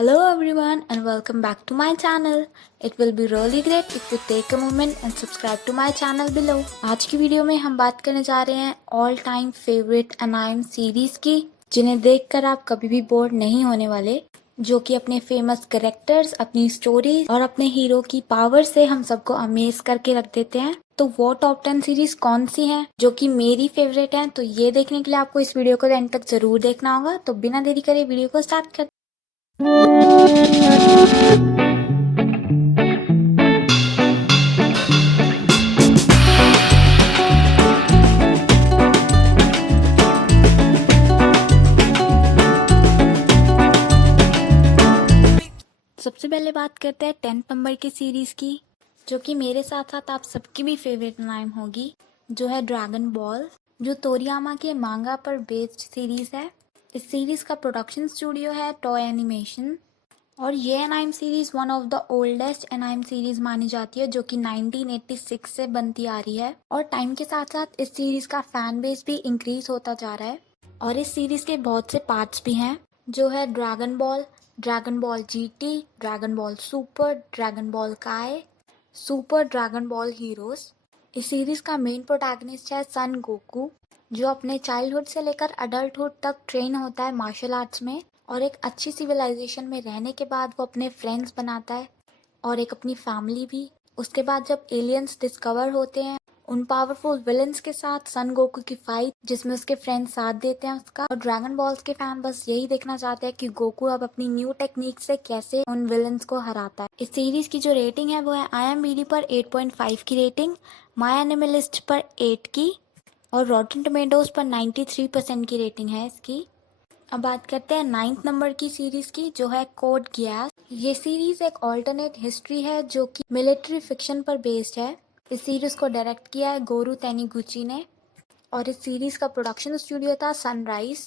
Hello everyone and welcome back to my channel. It will be really great if you take a moment and subscribe to my channel below. आज की video में हम बात करने जा रहे हैं all time favourite anime series की, जिन्हें देखकर आप कभी भी बोर नहीं होने वाले, जो कि अपने फेमस कैरेक्टर्स, अपनी स्टोरी और अपने हीरो की पावर से हम सबको अमेज करके रख देते हैं। तो वो टॉप 10 सीरीज कौन सी हैं जो कि मेरी फेवरेट हैं, तो ये देखने के लिए आपको इस वीडियो को एंड तक जरूर देखना होगा। तो बिना देरी करे वीडियो को स्टार्ट करते हैं। सबसे पहले बात करते हैं 10th नंबर की सीरीज की, जो कि मेरे साथ साथ आप सबकी भी फेवरेट नाम होगी, जो है ड्रैगन बॉल, जो तोरियामा के मांगा पर बेस्ड सीरीज है। इस सीरीज का प्रोडक्शन स्टूडियो है टॉय एनिमेशन और ये anime series one of the oldest anime series मानी जाती है, जो कि 1986 से बनती आ रही है। और टाइम के साथ साथ इस सीरीज का फैन बेस भी इंक्रीज होता जा रहा है और इस सीरीज के बहुत से पार्ट्स भी हैं, जो है dragon ball GT, dragon ball super, dragon ball काय, सुपर ड्रैगन बॉल हीरोज। इस सीरीज का मेन प्रोटैगनिस्ट है सन गोकू, जो अपने चाइल्डहुड से लेकर अडल्टहुड तक ट्रेन होता है मार्शल आर्ट्स में और एक अच्छी सिविलाइजेशन में रहने के बाद वो अपने फ्रेंड्स बनाता है और एक अपनी फैमिली भी। उसके बाद जब एलियंस डिस्कवर होते हैं, उन पावरफुल विलन्स के साथ सन गोकू की फाइट, जिसमें उसके फ्रेंड्स साथ देते हैं उसका, और ड्रैगन बॉल्स के फैन बस यही देखना चाहते हैं कि गोकू अब अपनी न्यू टेक्निक से कैसे उन विलन्स को हराता है। इस सीरीज की जो रेटिंग है वो है IMDb पर 8.5 की रेटिंग, माय एनिमलिस्ट पर 8 की और रॉटन टोमेटोज पर 93% की रेटिंग है इसकी। अब बात करते हैं 9th नंबर की सीरीज की, जो है कोड गियास। ये सीरीज एक ऑल्टरनेट हिस्ट्री है जो कि मिलिट्री फिक्शन पर बेस्ड है। इस सीरीज को डायरेक्ट किया है गोरू तैनीगुची ने और इस सीरीज का प्रोडक्शन स्टूडियो था सनराइज।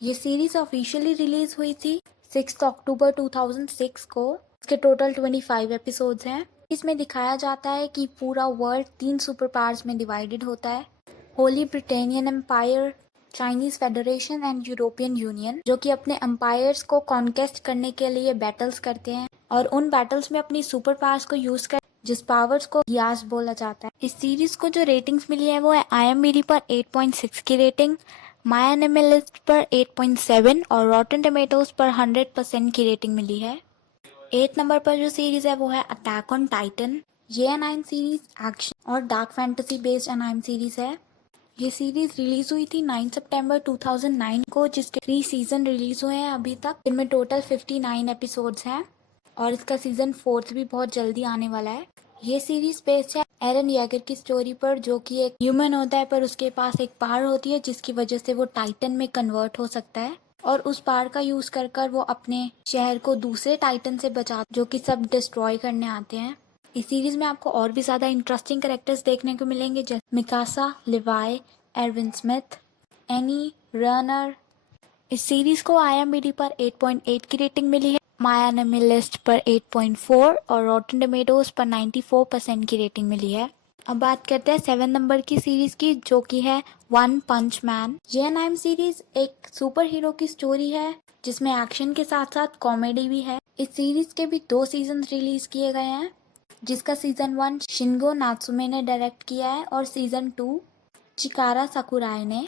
ये सीरीज ऑफिशियली रिलीज हुई थी 6 अक्टूबर 2006 को। इसके टोटल 25 एपिसोड्स हैं। इसमें दिखाया जाता है कि पूरा वर्ल्ड 3 सुपर पावर्स में डिवाइडेड होता है, holy Britannian empire, Chinese federation and European union, जो कि अपने एम्पायर्स को कॉन्केस्ट करने के लिए बैटल्स करते हैं और उन बैटल्स में अपनी सुपर पावर्स को यूज कर, जिस पावर्स को गियास बोला जाता है। इस सीरीज को जो रेटिंग्स मिली है वो है IMDb पर 8.6 की रेटिंग, माय एनिमलिस्ट पर 8.7 और रॉटन टोमेटोज पर 100% की रेटिंग मिली है। 8th नंबर पर जो सीरीज है वो है अटैक ऑन टाइटन। ये एनाइम सीरीज एक्शन और dark fantasy based anime series है। ये सीरीज रिलीज हुई थी 9 सितंबर 2009 को, जिसके 3 सीजन रिलीज हुए हैं अभी तक, जिनमें टोटल 59 एपिसोड्स हैं और इसका सीजन 4 भी बहुत जल्दी आने वाला है। ये सीरीज बेस्ड है एरन येगर की स्टोरी पर, जो कि एक ह्यूमन होता है पर उसके पास एक पावर होती है जिसकी वजह से वो टाइटन में कन्वर्ट हो सकता है और उस पावर का यूज कर वो अपने शहर को दूसरे टाइटन से बचा, जो कि सब डिस्ट्रॉय करने आते हैं। इस सीरीज में आपको और भी ज्यादा इंटरेस्टिंग कैरेक्टर्स देखने को मिलेंगे, जैसे Mikasa, Levi, Irwin Smith, any, runner. इस सीरीज को IMDb पर 8.8 की रेटिंग मिली है, माय एनिमलिस्ट पर 8.4 और रॉटन टोमेटोज पर 94% की रेटिंग मिली है। अब बात करते हैं 7 नंबर की सीरीज की, जो कि है वन पंच मैन। ये एनाइम सीरीज एक सुपर हीरो की स्टोरी है जिसमें एक्शन के साथ साथ कॉमेडी भी है। इस सीरीज के भी 2 सीजन रिलीज किए गए हैं, जिसका सीजन 1 शिंगो नात्सुमे ने डायरेक्ट किया है और सीजन 2 चिकारा सकुराई ने।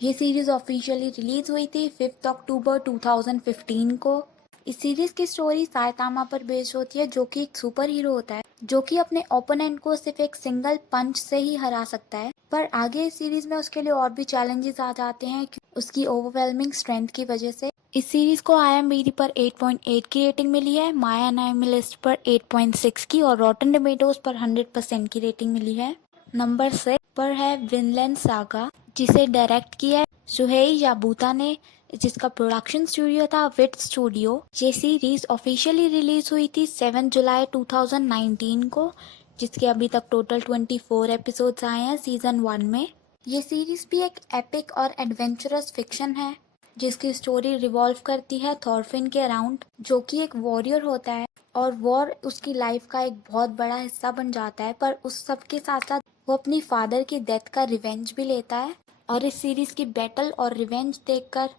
ये सीरीज ऑफिशियली रिलीज हुई थी 5 अक्टूबर 2015 को। इस सीरीज की स्टोरी साइतामा पर बेस्ड होती है, जो कि एक सुपर हीरो होता है जो कि अपने ओपोनेंट को सिर्फ एक सिंगल पंच से ही हरा सकता है, पर आगे इस सीरीज में उसके लिए और भी चैलेंजेस आ जाते हैं उसकी ओवरवेलमिंग स्ट्रेंथ की वजह से। इस सीरीज को IMDb पर 8.8 की रेटिंग मिली है, माय एनिमलिस्ट पर 8.6 की और रॉटन टोमेटोज पर 100% की रेटिंग मिली है। नंबर 6 पर है विनलैंड सागा, जिसे डायरेक्ट किया है सुहेई याबूता ने, जिसका प्रोडक्शन स्टूडियो था विट स्टूडियो। ये सीरीज ऑफिशियली रिलीज हुई थी 7 जुलाई 2019 को, जिसके अभी तक टोटल 24 एपिसोड्स आए हैं सीजन 1 में। ये सीरीज भी एक एपिक और एडवेंचरस फिक्शन है, जिसकी स्टोरी रिवॉल्व करती है थॉरफिन के अराउंड, जो कि एक वॉरियर होता है और वॉर उसकी लाइफ का एक बहुत बड़ा हिस्सा बन जाता है, पर उस सब के साथ साथ वो अपनी फादर की डेथ का रिवेंज भी लेता है। और इस सीरीज की बैटल और रिवेंज देखकर,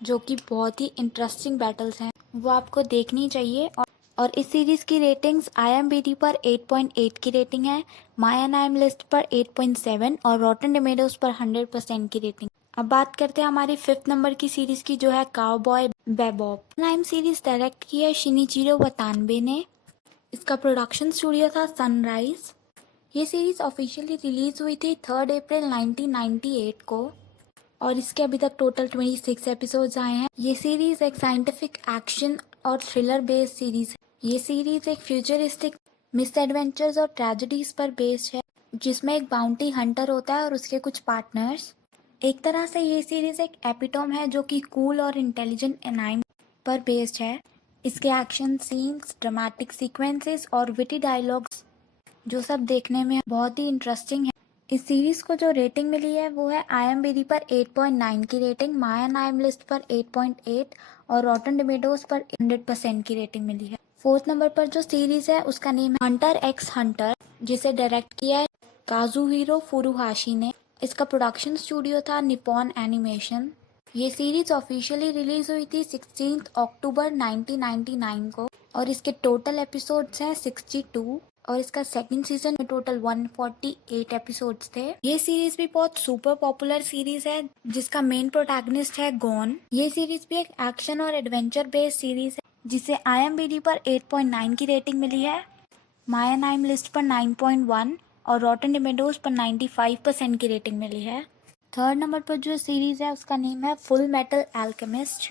जो कि बहुत ही इंटरेस्टिंग बैटल्स हैं, वो आपको देखनी चाहिए। और इस सीरीज़ की रेटिंग्स IMDb पर 8.8 की रेटिंग है, माई एंड आई एम लिस्ट पर 8.7 और रॉटन टमेटोज पर 100% की रेटिंग। अब बात करते हैं हमारी 5th नंबर की सीरीज़ की, जो है काउबॉय बेबॉप। नाइम सीरीज़ डायरेक्ट की है शिनिचिरो वतानबे ने। इसका प्रोडक्शन स्टूडियो था सनराइज। ये सीरीज़ ऑफिशियली रिलीज़ हुई थी 3 अप्रैल 1998 को और इसके अभी तक टोटल 26 एपिसोड्स आए हैं। ये सीरीज़ एक साइंटिफिक एक्शन और थ्रिलर बेस्ड सीरीज़ है। ये सीरीज़ एक फ्यूचरिस्टिक मिस एडवेंचर्स और ट्रेजेडीज पर बेस्ड है, जिसमें एक बाउंटी हंटर होता है और उसके कुछ पार्टनर्स। एक तरह से ये सीरीज़ एक एपिटोम है जो कि कूल और इंटेलिजेंट एनाइम पर बेस्ड है। इसके एक्शन सीन्स, ड्रामेटिक सीक्वेंसेस और विटी डायलॉग्स जो सब देखने में बहुत ही इंटरेस्टिंग है। इस सीरीज को जो रेटिंग मिली है वो है IMDb पर 8.9 की rating, my and I am list पर 8.8 और रॉटन टमेटोज पर 100% की रेटिंग मिली है। 4th नंबर पर जो सीरीज है उसका नेम है हंटर एक्स हंटर, जिसे डायरेक्ट किया है काजुहिरो फुरुहाशी ने। इसका प्रोडक्शन स्टूडियो था निप्पॉन एनिमेशन। ये सीरीज ऑफिशियली रिलीज हुई थी 16 अक्टूबर 1999 को और इसके टोटल एपिसोड्स हैं 62 और इसका सेकंड सीजन में टोटल 148 एपिसोड्स थे। ये सीरीज भी बहुत सुपर पॉपुलर सीरीज है जिसका मेन प्रोटैगनिस्ट है गॉन। ये सीरीज भी एक एक्शन और एडवेंचर बेस्ड सीरीज है जिसे IMDb पर 8.9 की रेटिंग मिली है, माई एंड आई एम लिस्ट पर 9.1 और रॉटन टमेटोज पर 95% की रेटिंग मिली है। 3rd नंबर पर जो सीरीज है उसका नेम है फुल मेटल अल्केमिस्ट।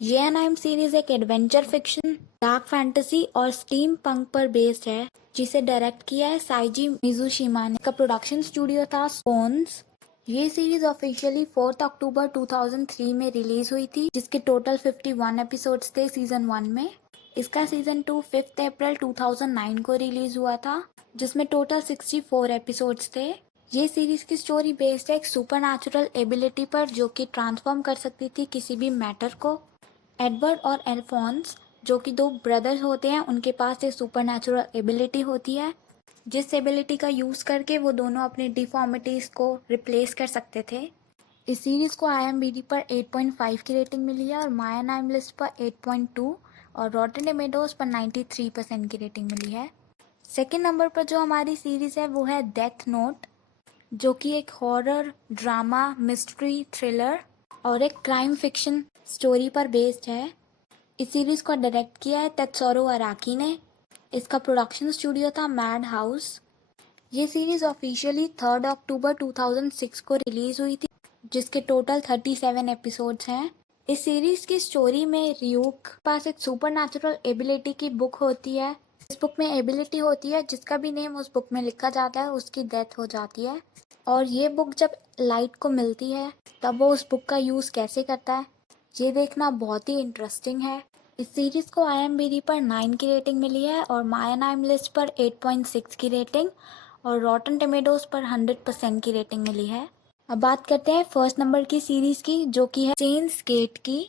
ये एनाइम सीरीज एक एडवेंचर फिक्शन, डार्क फैंटेसी और स्टीम पंक पर बेस्ड है, जिसे डायरेक्ट किया है साइजी मिजुशिमा ने। इसका प्रोडक्शन स्टूडियो था स्पोन्स। ये सीरीज ऑफिशियली 4 अक्टूबर 2003 में रिलीज हुई थी, जिसके टोटल 51 एपिसोड्स थे सीजन 1 में। इसका सीजन 2 5 अप्रैल 2009 को रिलीज हुआ था, जिसमें टोटल 64 एपिसोड्स थे। ये सीरीज की स्टोरी बेस्ड है एक सुपरनैचुरल एबिलिटी पर जो कि ट्रांसफॉर्म कर सकती थी किसी भी मैटर को। एडवर्ड और एल्फोंस जो कि 2 ब्रदर्स होते हैं, उनके पास एक सुपरनैचुरल एबिलिटी होती है, जिस एबिलिटी का यूज़ करके वो दोनों अपने डिफॉर्मिटीज़ को रिप्लेस कर सकते थे। इस सीरीज़ को IMDb पर 8.5 की रेटिंग मिली है और माई एंड आई एम लिस्ट पर 8.2 और रॉटन टमेटोज पर 93% की रेटिंग मिली है। सेकेंड नंबर पर जो हमारी सीरीज़ है वो है डेथ नोट, जो कि एक हॉरर, ड्रामा, मिस्ट्री, थ्रिलर और एक क्राइम फिक्शन स्टोरी पर बेस्ड है। इस सीरीज़ को डायरेक्ट किया है तेत्सुरो अराकी ने। इसका प्रोडक्शन स्टूडियो था मैड हाउस। ये सीरीज़ ऑफिशियली 3 अक्टूबर 2006 को रिलीज़ हुई थी, जिसके टोटल 37 एपिसोड्स हैं। इस सीरीज़ की स्टोरी में रियूक के पास एक सुपरनैचुरल एबिलिटी की बुक होती है। इस बुक में एबिलिटी होती है जिसका भी नेम उस बुक में लिखा जाता है उसकी डेथ हो जाती है, और ये बुक जब लाइट को मिलती है तब वो उस बुक का यूज़ कैसे करता है ये देखना बहुत ही इंटरेस्टिंग है। इस सीरीज़ को IMDb पर 9 की रेटिंग मिली है और माई एंड आई एम लिस्ट पर 8.6 की रेटिंग और रॉटन टमेटोज पर 100% की रेटिंग मिली है। अब बात करते हैं 1st नंबर की सीरीज़ की, जो कि है चेन्स गेट की,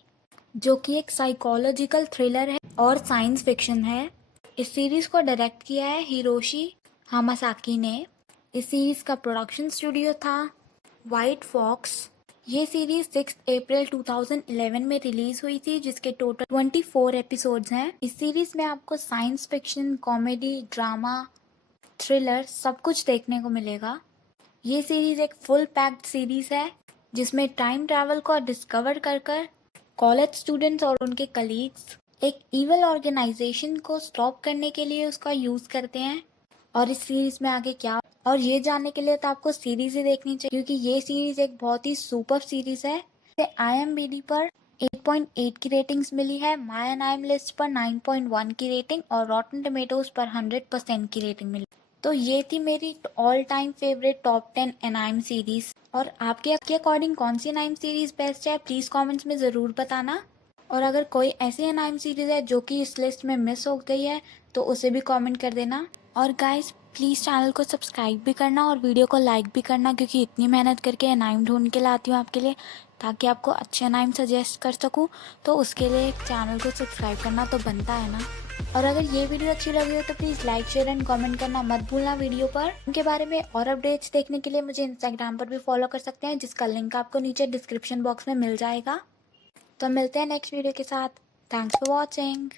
जो कि एक साइकोलॉजिकल थ्रिलर है और साइंस फिक्शन है। इस सीरीज़ को डायरेक्ट किया है हिरोशी हामासाकी ने। इस सीरीज़ का प्रोडक्शन स्टूडियो था वाइट फॉक्स। ये सीरीज 6 अप्रैल 2011 में रिलीज हुई थी, जिसके टोटल 24 एपिसोड्स हैं। इस सीरीज में आपको science fiction, comedy, drama, thriller सब कुछ देखने को मिलेगा। ये सीरीज एक फुल पैक्ड सीरीज है जिसमें टाइम ट्रैवल को डिस्कवर कर कॉलेज स्टूडेंट्स और उनके कलीग्स एक इवल ऑर्गेनाइजेशन को स्टॉप करने के लिए उसका यूज करते हैं। और इस सीरीज में आगे क्या और ये जानने के लिए तो आपको सीरीज ही देखनी चाहिए, क्योंकि ये सीरीज एक बहुत ही सुपर सीरीज है। इसे IMDb पर 8.8 की रेटिंग्स मिली है, माई एंड आई एम लिस्ट पर 9.1 की रेटिंग और रॉटन टमेटोज पर 100% की रेटिंग मिली। तो ये थी मेरी all time favourite top 10 anime series. और आपके अकॉर्डिंग कौन सी एनाइम सीरीज बेस्ट है प्लीज कमेंट्स में ज़रूर बताना। और अगर कोई ऐसी एनाइम सीरीज है जो कि इस लिस्ट में मिस हो गई है तो उसे भी कमेंट कर देना। और गाइस प्लीज़ चैनल को सब्सक्राइब भी करना और वीडियो को लाइक भी करना, क्योंकि इतनी मेहनत करके एनाइम ढूंढ के लाती हूँ आपके लिए ताकि आपको अच्छे एनाइम सजेस्ट कर सकूँ, तो उसके लिए चैनल को सब्सक्राइब करना तो बनता है ना। और अगर ये वीडियो अच्छी लगी हो तो please like, share and comment करना मत भूलना वीडियो पर। उनके बारे में और अपडेट्स देखने के लिए मुझे इंस्टाग्राम पर भी फॉलो कर सकते हैं, जिसका लिंक आपको नीचे डिस्क्रिप्शन बॉक्स में मिल जाएगा। तो मिलते हैं नेक्स्ट वीडियो के साथ। Thanks for watching.